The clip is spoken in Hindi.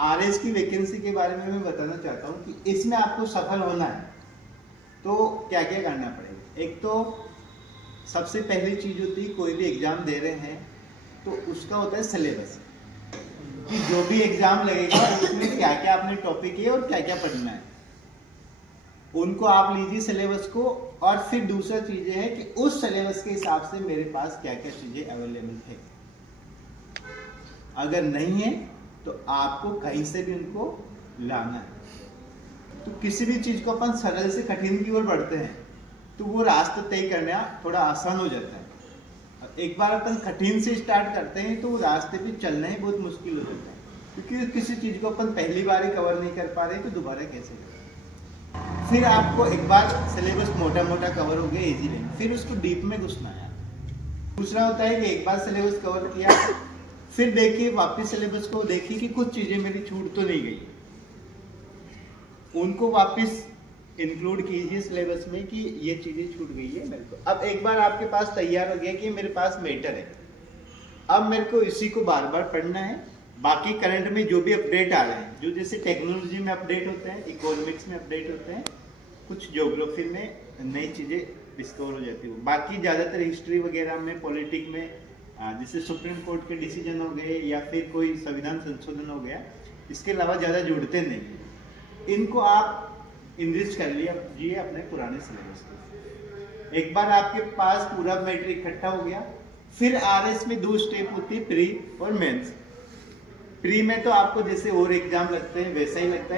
आरएस की वैकेंसी के बारे में मैं बताना चाहता हूँ कि इसमें आपको सफल होना है तो क्या क्या करना पड़ेगा। एक तो सबसे पहली चीज होती है, कोई भी एग्जाम दे रहे हैं तो उसका होता है सिलेबस, कि जो भी एग्जाम लगेगा उसमें क्या क्या आपने टॉपिक है और क्या क्या पढ़ना है, उनको आप लीजिए सिलेबस को। और फिर दूसरा चीज है कि उस सिलेबस के हिसाब से मेरे पास क्या क्या चीजें अवेलेबल है। अगर नहीं है तो आपको कहीं से भी उनको लाना है। तो किसी भी चीज को अपन सरल से कठिन की ओर बढ़ते हैं तो वो रास्ता तय करना थोड़ा आसान हो जाता है। एक बार अपन कठिन से स्टार्ट करते हैं तो वो रास्ते पे चलना ही बहुत मुश्किल हो जाता है, क्योंकि किसी चीज को अपन पहली बार ही कवर नहीं कर पा रहे तो दोबारा कैसे करें। फिर आपको एक बार सिलेबस मोटा मोटा कवर हो गया इजीली, फिर उसको डीप में घुसना है। दूसरा होता है कि एक बार सिलेबस कवर किया फिर देखिए वापस सिलेबस को देखिए कि कुछ चीजें मेरी छूट तो नहीं गई, उनको वापस इंक्लूड कीजिए सिलेबस में कि ये चीजें छूट गई है मेरे को। अब एक बार आपके पास तैयार हो गया कि मेरे पास मैटर है, अब मेरे को इसी को बार बार पढ़ना है। बाकी करंट में जो भी अपडेट आ रहे हैं, जो जैसे टेक्नोलॉजी में अपडेट होते हैं, इकोनॉमिक्स में अपडेट होते हैं, कुछ ज्योग्राफी में नई चीजें डिस्कवर हो जाती है। बाकी ज्यादातर हिस्ट्री वगैरह में, पॉलिटिक में, जैसे सुप्रीम कोर्ट के डिसीजन हो गए या फिर कोई संविधान संशोधन हो गया, इसके अलावा ज्यादा जुड़ते नहीं। इनको आप इनरिच कर लीजिए अपने पुराने सिलेबस को। एक बार आपके पास पूरा मैटर इकट्ठा हो गया, फिर आरएस में दो स्टेप होती है, प्री और मेंस। प्री में तो आपको जैसे और एग्जाम लगते हैं वैसा ही लगता है।